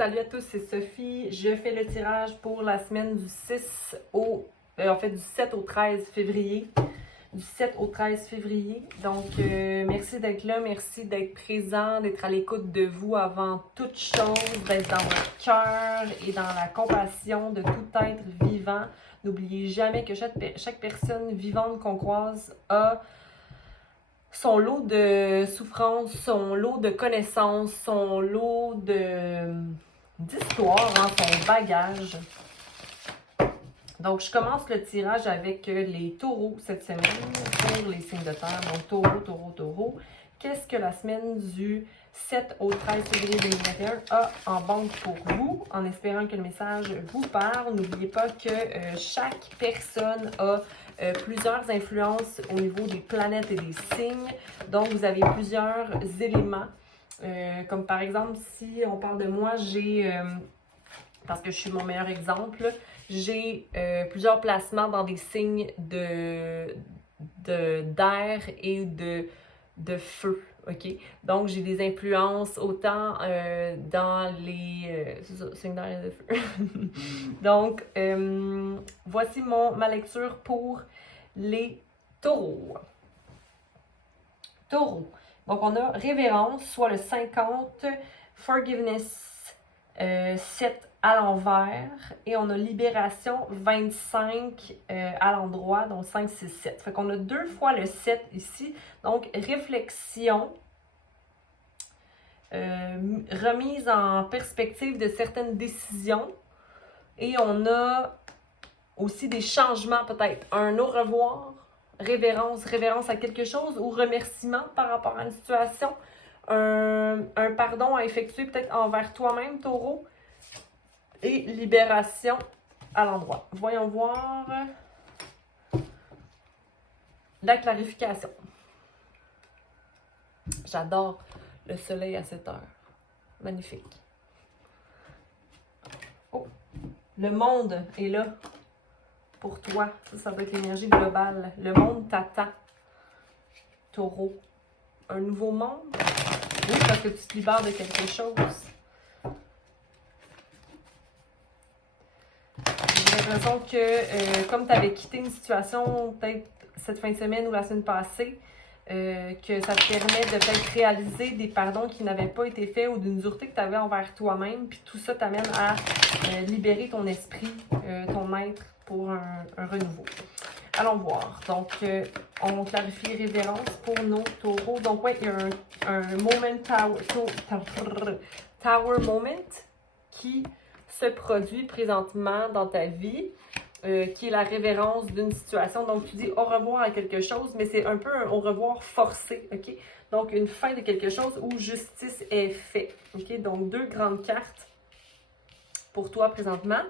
salut à tous, c'est Sophie. Je fais le tirage pour la semaine du 6 au... du 7 au 13 février. Du 7 au 13 février. Donc, merci d'être là, merci d'être présent, d'être à l'écoute de vous avant toute chose, d'être dans votre cœur et dans la compassion de tout être vivant. N'oubliez jamais que chaque personne vivante qu'on croise a son lot de souffrances, son lot de connaissances, son lot d'histoire, son bagage. Donc, je commence le tirage avec les taureaux cette semaine pour les signes de terre. Donc, taureau. Qu'est-ce que la semaine du 7 au 13 février 2021 a en banque pour vous? En espérant que le message vous parle. N'oubliez pas que chaque personne a plusieurs influences au niveau des planètes et des signes. Donc, vous avez plusieurs éléments. Comme par exemple, si on parle de moi, j'ai... parce que je suis mon meilleur exemple, j'ai plusieurs placements dans des signes d'air et de feu, ok? Donc, j'ai des influences autant dans les signes d'air et de feu. Donc, voici ma lecture pour les taureaux. Taureau. Donc, on a révérence, soit le 50, forgiveness, 7 à l'envers, et on a libération 25 à l'endroit, donc 5, 6, 7. Fait qu'on a 2 fois le 7 ici. Donc, réflexion, remise en perspective de certaines décisions, et on a aussi des changements peut-être. Un au revoir, révérence à quelque chose, ou remerciement par rapport à une situation, un pardon à effectuer peut-être envers toi-même, taureau, et libération à l'endroit. Voyons voir la clarification. J'adore le soleil à cette heure. Magnifique. Oh, le monde est là pour toi. Ça va être l'énergie globale. Le monde t'attend. Taureau. Un nouveau monde? Oui, parce que tu te libères de quelque chose. J'ai l'impression que comme tu avais quitté une situation peut-être cette fin de semaine ou la semaine passée, que ça te permet de peut-être réaliser des pardons qui n'avaient pas été faits ou d'une dureté que tu avais envers toi-même, puis tout ça t'amène à libérer ton esprit, ton être pour un renouveau. Allons voir. Donc, on clarifie révérence pour nos taureaux. Donc, oui, il y a un moment tower moment qui se produit présentement dans ta vie, qui est la révérence d'une situation. Donc, tu dis au revoir à quelque chose, mais c'est un peu un au revoir forcé, OK? Donc, une fin de quelque chose où justice est faite, OK? Donc, 2 grandes cartes pour toi présentement.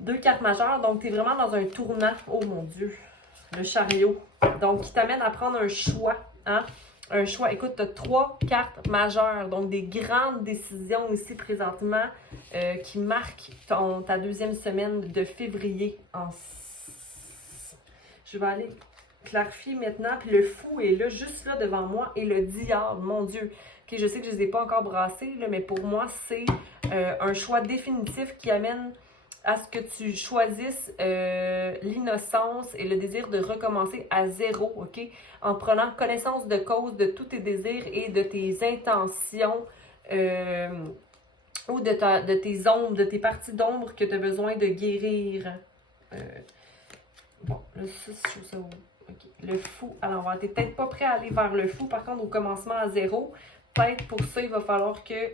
Deux cartes majeures, donc tu es vraiment dans un tournant. Oh mon Dieu, le chariot. Donc, qui t'amène à prendre un choix, hein? Un choix. Écoute, tu as 3 cartes majeures, donc des grandes décisions ici présentement qui marquent ta deuxième semaine de février. Je vais aller clarifier maintenant. Puis le fou est là, juste là devant moi, et le diable, mon Dieu. Okay, je sais que je ne les ai pas encore brassés, là, mais pour moi, c'est un choix définitif qui amène à ce que tu choisisses l'innocence et le désir de recommencer à zéro, OK? En prenant connaissance de cause de tous tes désirs et de tes intentions ou de tes ombres, de tes parties d'ombre que tu as besoin de guérir. Bon, le 6, je trouve ça haut. Okay. Le fou à l'envers. Tu n'es peut-être pas prêt à aller vers le fou, par contre, au commencement à zéro. Peut-être pour ça, il va falloir que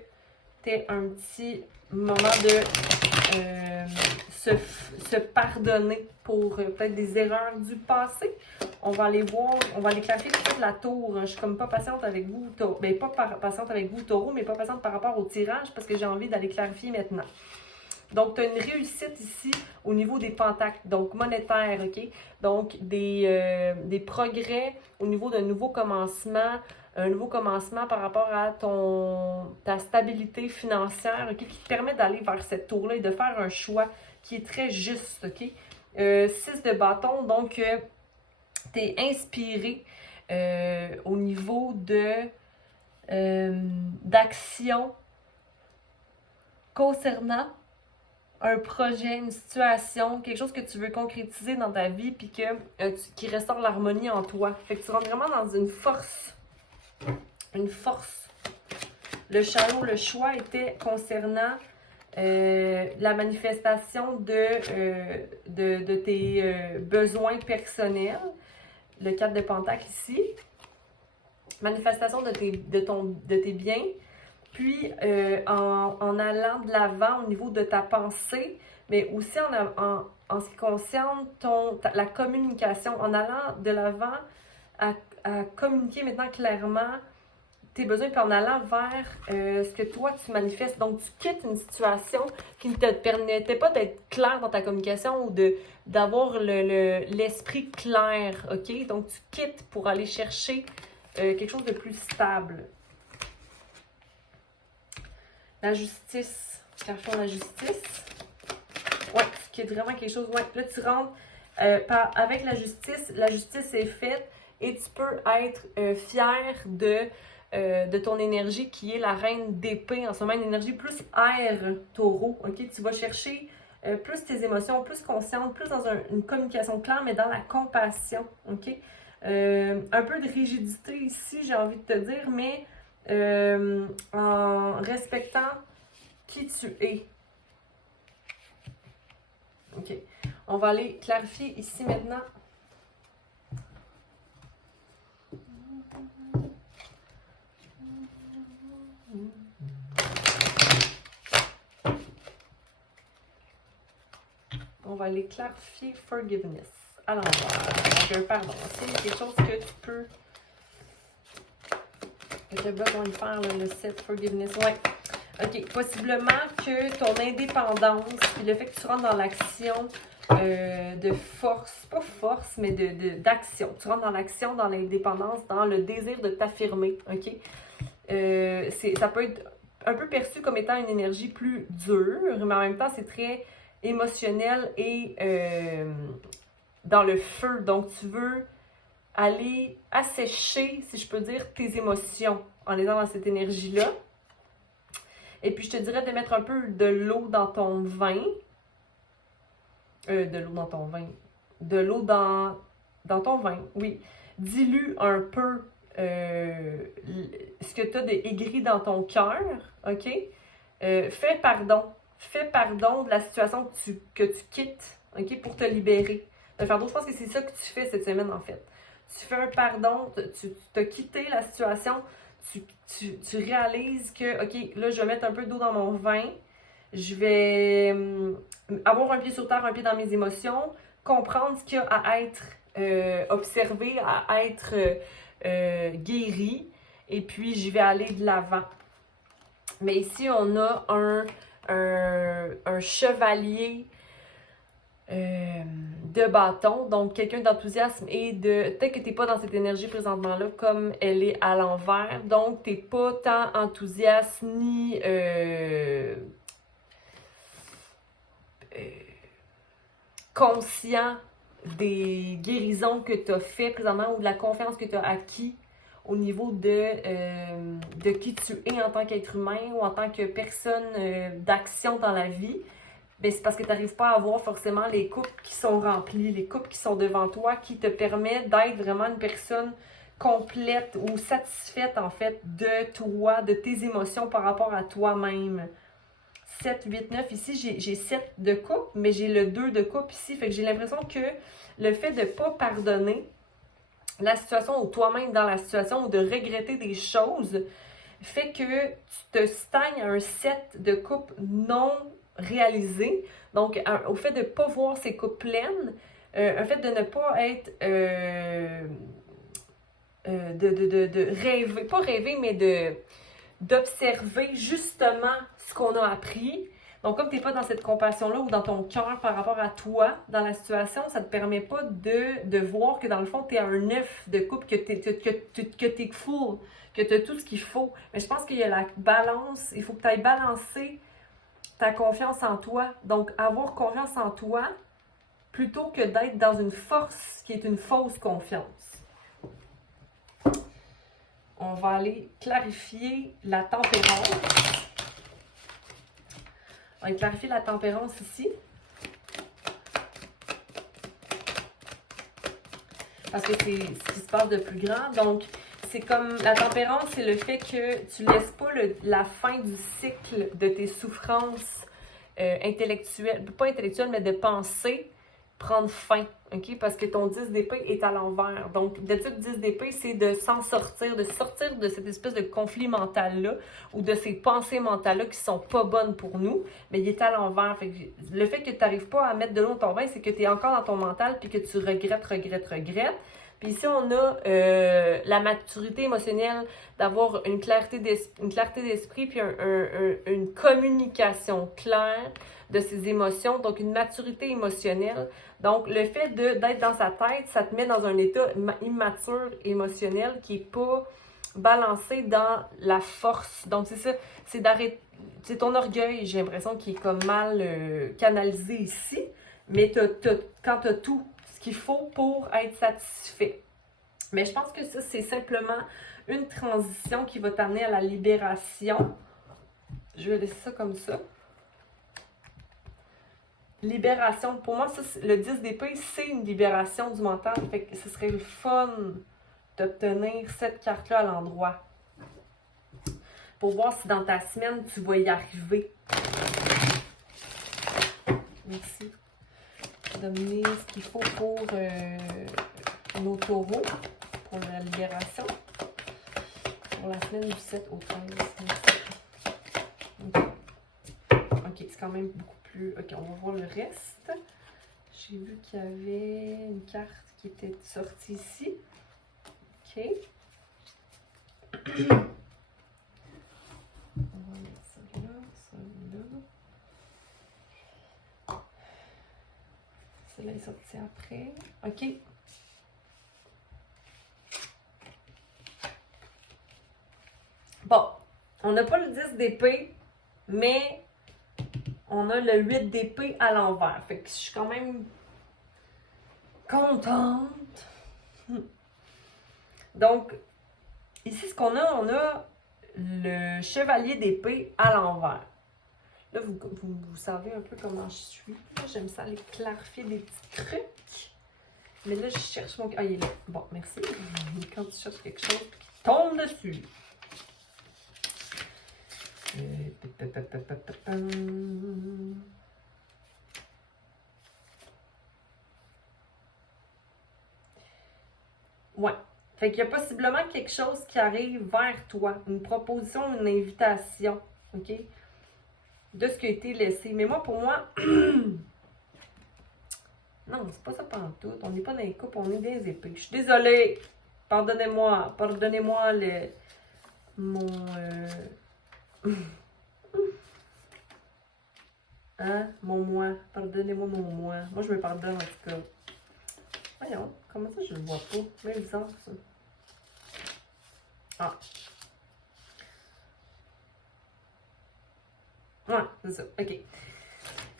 tu aies un petit moment de se pardonner pour peut-être des erreurs du passé. On va aller voir, on va aller clarifier toute la tour. Je suis comme pas patiente avec vous, taureau. Ben, pas patiente avec vous, taureau, mais pas patiente par rapport au tirage parce que j'ai envie d'aller clarifier maintenant. Donc, tu as une réussite ici au niveau des pentacles, donc monétaire, OK? Donc, des progrès au niveau d'un nouveau commencement, un nouveau commencement par rapport à ta stabilité financière, OK? Qui te permet d'aller vers cette tour-là et de faire un choix qui est très juste, OK? 6 de bâton, donc Tu es inspiré au niveau d'action concernant un projet, une situation, quelque chose que tu veux concrétiser dans ta vie puis qui restaure l'harmonie en toi. Fait que tu rentres vraiment dans une force. Une force. Le chaos, le choix était concernant la manifestation de tes besoins personnels. Le 4 de Pentacle ici. Manifestation de tes biens. Puis, en allant de l'avant au niveau de ta pensée, mais aussi en ce qui concerne la communication, en allant de l'avant à communiquer maintenant clairement tes besoins, puis en allant vers ce que toi, tu manifestes. Donc, tu quittes une situation qui ne te permettait pas d'être clair dans ta communication ou d'avoir l'esprit clair, OK? Donc, tu quittes pour aller chercher quelque chose de plus stable. La justice. Cherchons la justice. Ouais, ce qui est vraiment quelque chose. Ouais, là, tu rentres avec la justice est faite et tu peux être fier de ton énergie qui est la reine d'épée. En ce moment, une énergie plus air, taureau. OK? Tu vas chercher plus tes émotions, plus consciente, plus dans une communication claire, mais dans la compassion. OK? Un peu de rigidité ici, j'ai envie de te dire, mais en respectant qui tu es. OK. On va aller clarifier ici maintenant. On va aller clarifier forgiveness. À l'envers. Pardon. C'est quelque chose que tu peux... que tu as besoin de faire, là, le set forgiveness. Ouais. OK. Possiblement que ton indépendance, puis le fait que tu rentres dans l'action de force, pas force, mais d'action. Tu rentres dans l'action, dans l'indépendance, dans le désir de t'affirmer. OK? Ça peut être un peu perçu comme étant une énergie plus dure, mais en même temps, c'est très émotionnel et dans le feu. Donc, tu veux aller assécher, si je peux dire, tes émotions en étant dans cette énergie-là. Et puis, je te dirais de mettre un peu de l'eau dans ton vin. De l'eau dans ton vin. De l'eau dans ton vin, oui. Dilue un peu ce que tu as d'aigri dans ton cœur, OK? Fais pardon. Fais pardon de la situation que tu quittes, OK? Pour te libérer. Je pense que c'est ça que tu fais cette semaine, en fait. Tu fais un pardon, tu as quitté la situation, tu réalises que, OK, là, je vais mettre un peu d'eau dans mon vin, je vais avoir un pied sur terre, un pied dans mes émotions, comprendre ce qu'il y a à être observé, à être guéri, et puis je vais aller de l'avant. Mais ici, on a un chevalier de bâton, donc quelqu'un d'enthousiasme et peut-être que tu n'es pas dans cette énergie présentement-là comme elle est à l'envers, donc tu n'es pas tant enthousiaste ni conscient des guérisons que tu as fait présentement ou de la confiance que tu as acquis au niveau de qui tu es en tant qu'être humain ou en tant que personne d'action dans la vie. Ben, c'est parce que tu n'arrives pas à avoir forcément les coupes qui sont remplies, les coupes qui sont devant toi, qui te permettent d'être vraiment une personne complète ou satisfaite en fait de toi, de tes émotions par rapport à toi-même. 7, 8, 9, ici j'ai 7 de coupe, mais j'ai le 2 de coupe ici, fait que j'ai l'impression que le fait de ne pas pardonner la situation ou toi-même dans la situation ou de regretter des choses fait que tu te stagnes à un 7 de coupe non réalisé. Donc, au fait de ne pas voir ces coupes pleines, un fait de ne pas être de rêver, pas rêver, mais d'observer justement ce qu'on a appris. Donc, comme tu n'es pas dans cette compassion-là ou dans ton cœur par rapport à toi, dans la situation, ça ne te permet pas de voir que dans le fond, tu es à un 9 de couple, que tu es full, que tu as tout ce qu'il faut. Mais je pense qu'il y a la balance, il faut que tu ailles balancer ta confiance en toi. Donc, avoir confiance en toi, plutôt que d'être dans une force qui est une fausse confiance. On va aller clarifier la tempérance. On va clarifier la tempérance ici. Parce que c'est ce qui se passe de plus grand. Donc, c'est comme la tempérance, c'est le fait que tu laisses pas la fin du cycle de tes souffrances intellectuelles, pas intellectuelles, mais de pensée, prendre fin, ok? Parce que ton 10 d'épée est à l'envers. Donc, d'habitude, 10 d'épée, c'est de s'en sortir, de sortir de cette espèce de conflit mental-là ou de ces pensées mentales-là qui sont pas bonnes pour nous, mais il est à l'envers. Le fait que tu n'arrives pas à mettre de l'eau dans ton vin, c'est que tu es encore dans ton mental puis que tu regrettes. Puis ici, on a la maturité émotionnelle, d'avoir une clarté d'esprit puis une communication claire de ses émotions, donc une maturité émotionnelle. Donc, le fait d'être dans sa tête, ça te met dans un état immature émotionnel qui n'est pas balancé dans la force. Donc, c'est ça, c'est d'arrêter. C'est ton orgueil, j'ai l'impression, qui est comme mal canalisé ici, mais quand tu as tout ce qu'il faut pour être satisfait. Mais je pense que ça, c'est simplement une transition qui va t'amener à la libération. Je vais laisser ça comme ça. Libération. Pour moi, ça, le 10 d'épée, c'est une libération du mental. Fait que ce serait le fun d'obtenir cette carte-là à l'endroit. Pour voir si dans ta semaine, tu vas y arriver. Merci. Donner ce qu'il faut pour nos taureaux, pour la libération. Pour la semaine du 7 au 13. Ok, c'est quand même beaucoup plus... Ok, on va voir le reste. J'ai vu qu'il y avait une carte qui était sortie ici. Ok. On va mettre ça là, ça là. Celle-là est sortie après. Ok. Bon, on n'a pas le 10 d'épée, mais on a le 8 d'épée à l'envers. Fait que je suis quand même contente. Donc, ici, ce qu'on a, on a le chevalier d'épée à l'envers. Là, vous savez un peu comment je suis. J'aime ça aller clarifier des petits trucs. Mais là, je cherche mon... Ah, il est là. Bon, merci. Quand tu cherches quelque chose, tu tombes dessus. Ouais. Fait qu'il y a possiblement quelque chose qui arrive vers toi. Une proposition, une invitation. OK? De ce qui a été laissé. Mais moi, pour moi... non, c'est pas ça pantoute. On n'est pas dans les coupes, on est des épées. Je suis désolée. Pardonnez-moi. Pardonnez-moi mon... Hein? Mon moi. Pardonnez-moi mon moi. Moi, je me pardonne en tout cas. Voyons. Comment ça, je le vois pas? C'est bizarre, ça. Ah. Ouais, c'est ça. OK.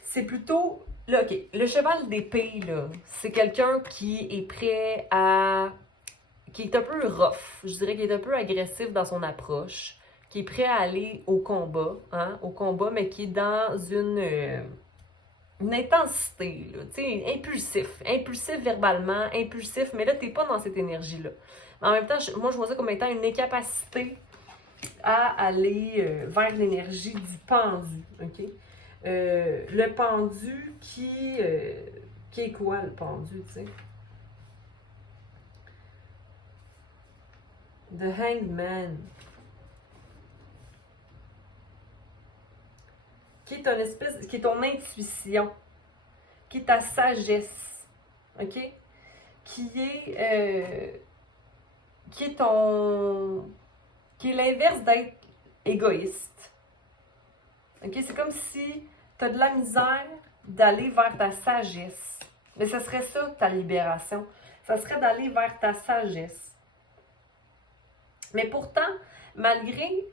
C'est plutôt... Là, OK. Le cheval d'épée, là, c'est quelqu'un qui est prêt à... qui est un peu rough. Je dirais qu'il est un peu agressif dans son approche. Qui est prêt à aller au combat, hein, mais qui est dans une intensité, là, tu sais, impulsif verbalement, impulsif, mais là, t'es pas dans cette énergie-là. En même temps, moi, je vois ça comme étant une incapacité à aller vers l'énergie du pendu, ok? Le pendu qui est quoi, le pendu, tu sais? The Hanged Man. Qui est ton intuition, qui est ta sagesse, ok? Qui est l'inverse d'être égoïste. Ok? C'est comme si tu as de la misère d'aller vers ta sagesse. Mais ce serait ça, ta libération. Ça serait d'aller vers ta sagesse. Mais pourtant, malgré...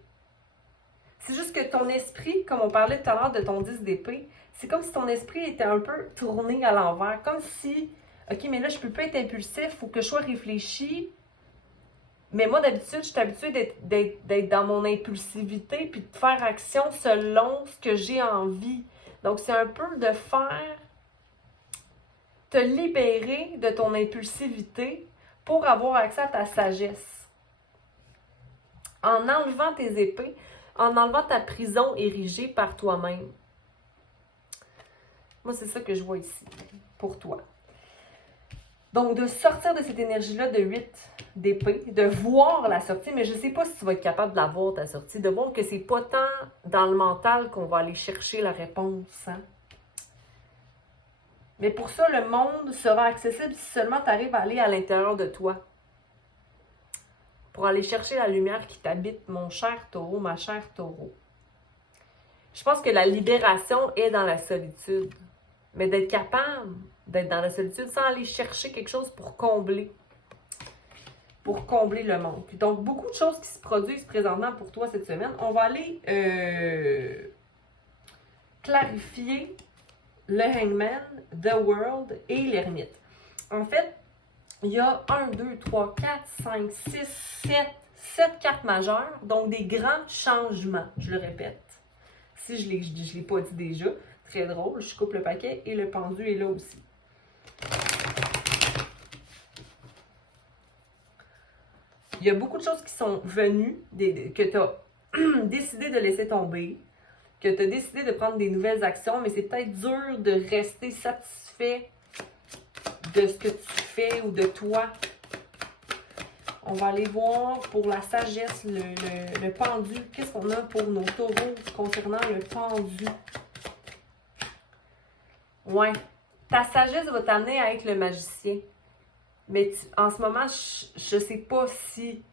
C'est juste que ton esprit, comme on parlait tout à l'heure de ton 10 d'épée, c'est comme si ton esprit était un peu tourné à l'envers. Comme si, OK, mais là, je peux pas être impulsif, il faut que je sois réfléchi. Mais moi, d'habitude, je suis habituée d'être dans mon impulsivité puis de faire action selon ce que j'ai envie. Donc, c'est un peu de faire, te libérer de ton impulsivité pour avoir accès à ta sagesse. En enlevant tes épées, en enlevant ta prison érigée par toi-même. Moi, c'est ça que je vois ici, pour toi. Donc, de sortir de cette énergie-là de 8 d'épée, de voir la sortie, mais je ne sais pas si tu vas être capable de la voir, ta sortie, de voir que c'est pas tant dans le mental qu'on va aller chercher la réponse. Hein? Mais pour ça, le monde sera accessible si seulement tu arrives à aller à l'intérieur de toi. Pour aller chercher la lumière qui t'habite, mon cher taureau, ma chère taureau. Je pense que la libération est dans la solitude. Mais d'être capable d'être dans la solitude sans aller chercher quelque chose pour combler le manque. Donc, beaucoup de choses qui se produisent présentement pour toi cette semaine. On va aller clarifier le Hangman, The World et l'Ermite. En fait, il y a 1, 2, 3, 4, 5, 6, 7 cartes majeures, donc des grands changements, je le répète. Si je ne l'ai pas dit déjà, très drôle, je coupe le paquet et le pendu est là aussi. Il y a beaucoup de choses qui sont venues, que tu as décidé de laisser tomber, que tu as décidé de prendre des nouvelles actions, mais c'est peut-être dur de rester satisfait de ce que tu fais ou de toi. On va aller voir pour la sagesse, le pendu. Qu'est-ce qu'on a pour nos taureaux concernant le pendu? Ouais. Ta sagesse va t'amener à être le magicien. Mais en ce moment, je sais pas si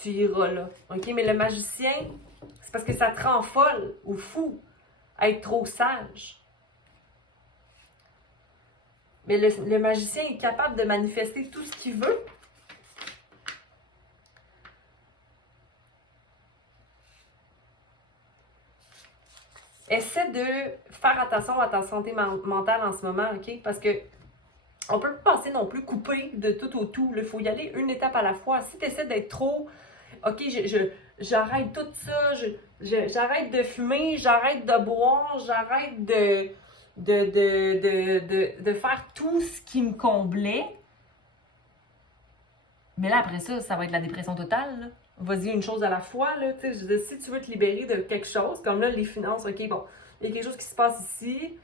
tu iras là. OK? Mais le magicien, c'est parce que ça te rend folle ou fou à être trop sage. Mais le magicien est capable de manifester tout ce qu'il veut. Essaie de faire attention à ta santé mentale en ce moment, OK? Parce que on peut pas passer non plus coupé de tout au tout. Il faut y aller une étape à la fois. Si tu essaies d'être trop, OK, j'arrête tout ça, j'arrête de fumer, j'arrête de boire, j'arrête de faire tout ce qui me comblait. Mais là, après ça, ça va être la dépression totale, là. Vas-y une chose à la fois, là, tu sais, je veux dire, si tu veux te libérer de quelque chose, comme là, les finances, OK, bon, il y a quelque chose qui se passe ici,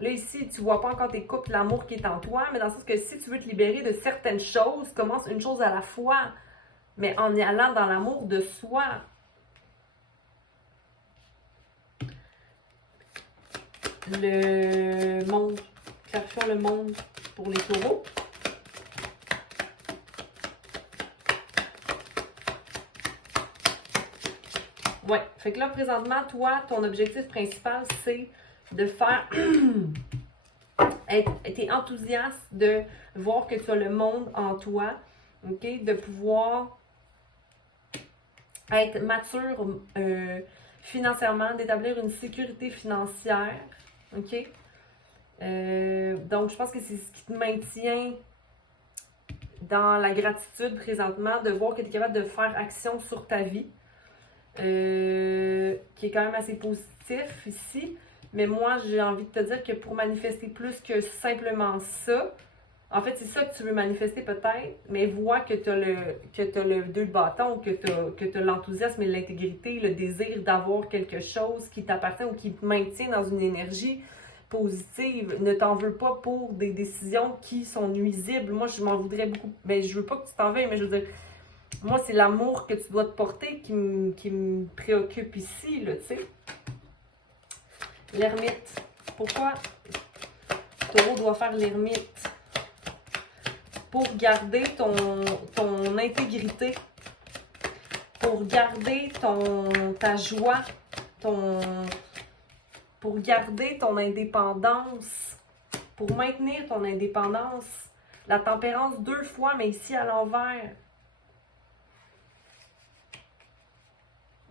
là, ici, tu vois pas encore tes couples, l'amour qui est en toi, mais dans le sens que si tu veux te libérer de certaines choses, commence une chose à la fois, mais en y allant dans l'amour de soi. Le monde, clarifions le monde pour les taureaux. Ouais, fait que là, présentement, toi, ton objectif principal, c'est de faire... T'es enthousiaste de voir que tu as le monde en toi, OK? De pouvoir être mature financièrement, d'établir une sécurité financière, OK? Donc, je pense que c'est ce qui te maintient dans la gratitude présentement, de voir que tu es capable de faire action sur ta vie. Qui est quand même assez positif ici. Mais moi, j'ai envie de te dire que pour manifester plus que simplement ça, en fait, c'est ça que tu veux manifester peut-être, mais vois que tu as le 2 de bâton, que tu as l'enthousiasme et l'intégrité, le désir d'avoir quelque chose qui t'appartient ou qui te maintient dans une énergie positive. Ne t'en veux pas pour des décisions qui sont nuisibles. Moi, je m'en voudrais beaucoup. Mais je veux pas que tu t'en veuilles, mais je veux dire, moi, c'est l'amour que tu dois te porter qui me préoccupe ici, là, tu sais. L'ermite. Pourquoi Taureau doit faire l'ermite? Pour garder ton intégrité, pour garder ta joie, pour garder ton indépendance, pour maintenir ton indépendance. La tempérance 2 fois, mais ici à l'envers.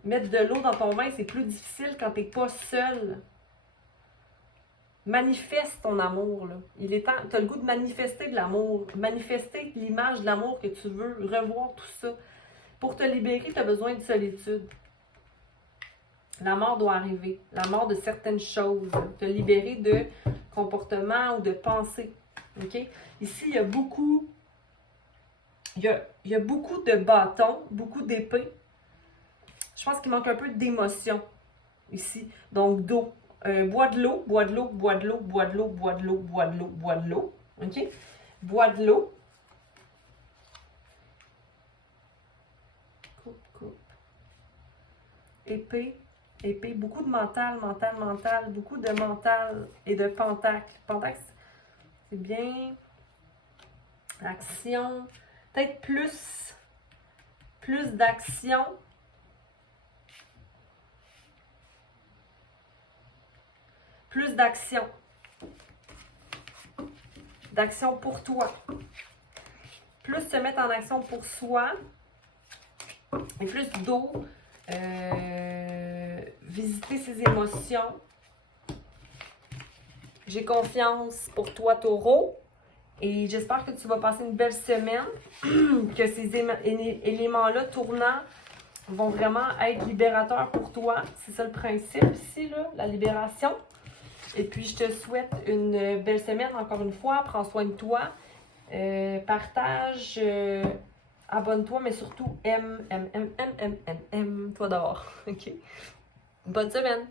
Mettre de l'eau dans ton vin, c'est plus difficile quand tu n'es pas seul. Manifeste ton amour, là. Il est temps, tu as le goût de manifester de l'amour, manifester l'image de l'amour que tu veux, revoir tout ça. Pour te libérer, tu as besoin de solitude. La mort doit arriver, la mort de certaines choses, te libérer de comportements ou de pensées. OK? Ici, il y a beaucoup, il y a beaucoup de bâtons, beaucoup d'épées. Je pense qu'il manque un peu d'émotion ici. Donc, d'eau. Bois de l'eau, bois de l'eau, bois de l'eau, bois de l'eau, bois de l'eau, bois de l'eau, bois de l'eau. OK? Bois de l'eau. Coupe, coupe. Épée, épée. Beaucoup de mental, mental, mental. Beaucoup de mental et de pentacle. Pentacle, c'est bien. Action. Peut-être plus d'action. Plus d'action. D'action pour toi. Plus se mettre en action pour soi. Et plus d'eau. Visiter ses émotions. J'ai confiance pour toi, Taureau. Et j'espère que tu vas passer une belle semaine. Que ces éléments-là tournants vont vraiment être libérateurs pour toi. C'est ça le principe ici, là, la libération. Et puis, je te souhaite une belle semaine, encore une fois. Prends soin de toi. Partage. Abonne-toi, mais surtout aime toi d'abord. OK? Bonne semaine!